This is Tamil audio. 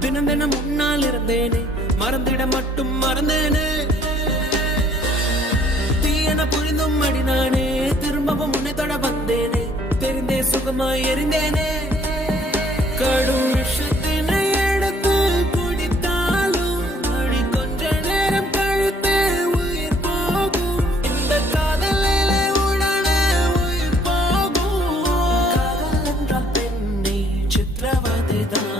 தினம் தினம் முன்னால் இருந்தேனே, மறந்திட மட்டும் மறந்தேனே. தீயன புழிந்தும் அடினானே, திரும்பவும் உன்னை தொட வந்தேனே, தெரிந்தே சுகமாய் எரிந்தேனே. கடும் விஷத்தினை எடுத்து குடித்தாலும் அடி கொஞ்ச நேரம் கழித்து உயிர் போகும். இந்த காதலிலே உடனே உயிர் போகும். காதல் என்றால் பெண்ணை சித்திரவதைதான்.